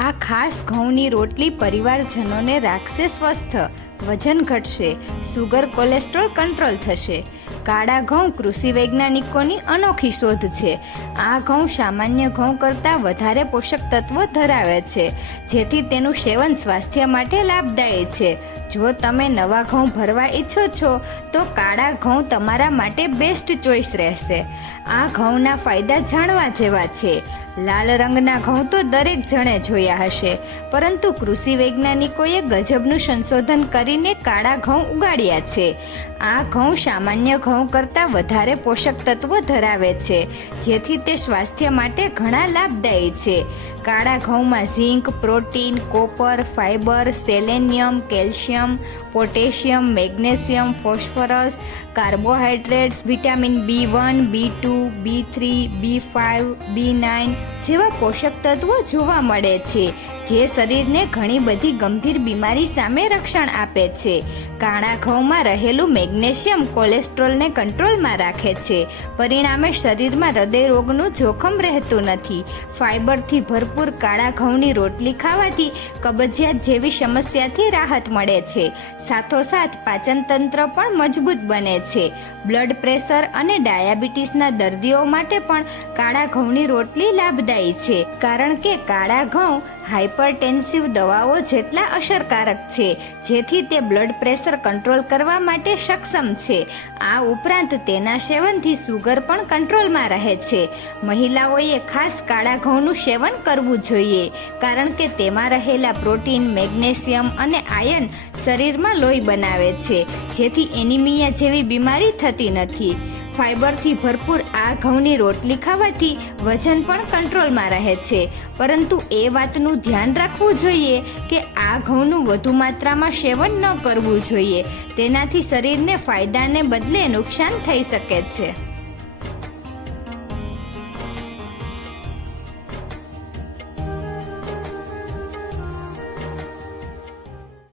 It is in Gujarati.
આ ખાસ ઘઉંની રોટલી પરિવારજનોને રાખશે સ્વસ્થ, વજન ઘટશે, સુગર કોલેસ્ટ્રોલ કંટ્રોલ થશે. કાળા ઘઉં કૃષિ વૈજ્ઞાનિકોની અનોખી શોધ છે. આ ઘઉં સામાન્ય ઘઉં કરતાં વધારે પોષક તત્વો ધરાવે છે, જેથી તેનું સેવન સ્વાસ્થ્ય માટે લાભદાયી છે. જો તમે નવા ઘઉં ભરવા ઈચ્છો છો, તો કાળા ઘઉં તમારા માટે બેસ્ટ ચોઈસ રહેશે. આ ઘઉંના ફાયદા જાણવા જેવા છે. લાલ રંગના ઘઉં તો દરેક જણે જોયા હશે. પરંતુ કૃષિ વૈજ્ઞાનિકોએ ગજબનું સંશોધન કરીને કાળા ઘઉં ઉગાડ્યા છે. આ ઘઉં સામાન્ય ઘઉં કરતાં વધારે પોષક તત્વો ધરાવે છે, જેથી તે સ્વાસ્થ્ય માટે ઘણા લાભદાયી છે. કાળા ઘઉંમાં zinc, protein, copper, fibre, selenium, calcium, potassium, magnesium, phosphorus carbohydrates vitamin B one, B two, B three, B five, B nine જેવા પોષક તત્વો જોવા મળે છે, જે શરીરને ઘણી બધી ગંભીર બીમારી સામે રક્ષણ આપે છે. કાળા ઘઉંમાં રહેલું મેગ્નેશિયમ કોલેસ્ટ્રોલને કંટ્રોલમાં રાખે છે. પરિણામે શરીરમાં હૃદય રોગનું જોખમ રહેતું નથી. ફાઇબરથી ભરપૂર કાળા ઘઉંની રોટલી ખાવાથી કબજિયાત જેવી સમસ્યાથી રાહત મળે છે. સાથોસાથ પાચનતંત્ર પણ મજબૂત બને છે. બ્લડ પ્રેશર અને ડાયાબિટીસના દર્દીઓ માટે પણ કાળા ઘઉંની રોટલી લાભદાયી છે. કારણ કે કાળા ઘઉં હાઇપરટેન્સિવ દવાઓ જેટલા અસરકારક છે, જેથી તે બ્લડ પ્રેશર કંટ્રોલ કરવા માટે સક્ષમ છે. આ ઉપરાંત તેના સેવનથી સુગર પણ કંટ્રોલમાં રહે છે. મહિલાઓએ ખાસ કાળા ઘઉંનું સેવન કરવું જોઈએ, કારણ કે તેમાં રહેલા પ્રોટીન, મેગ્નેશિયમ અને આયર્ન શરીરમાં લોહી બનાવે છે, જેથી એનિમિયા જેવી બીમારી થતી નથી. ફાઇબરથી ભરપૂર આ ઘઉંની રોટલી ખાવાથી વજન પણ કંટ્રોલમાં રહે છે. પરંતુ એ વાતનું ધ્યાન રાખવું જોઈએ કે આ ઘઉંનું વધુ માત્રામાં સેવન ન કરવું જોઈએ. તેનાથી શરીરને ફાયદાને બદલે નુકસાન થઈ શકે છે.